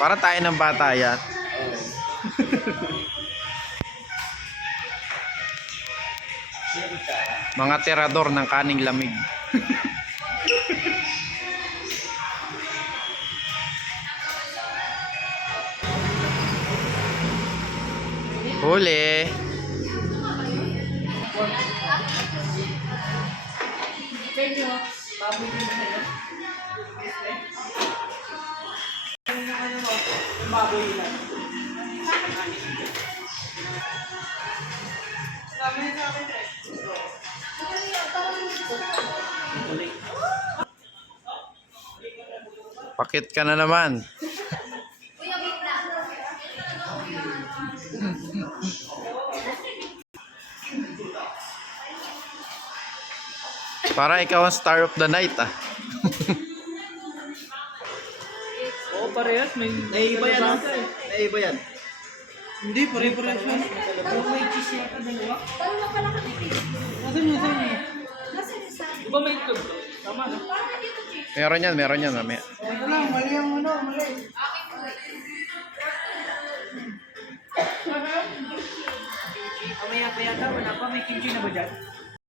Para tayo ng bata yan. Mga tirador ng kaning lamig. Huli. Pakit ka na naman. Para ikaw ang star of the night ah. Oo, parehas. Naiiba yan, no? Naiiba yan. Hindi, pare-parehas yan. Pero may cheese yata dalawa. Paano na pala kami? Nasaan yun? Nasa isa. Di ba may itlog? Tama na. Parang dito, Chief. Meron yan mamaya. Ito lang, mali ang ano, mali. Mamaya pa yata, wala pa. May kimchi na ba dyan?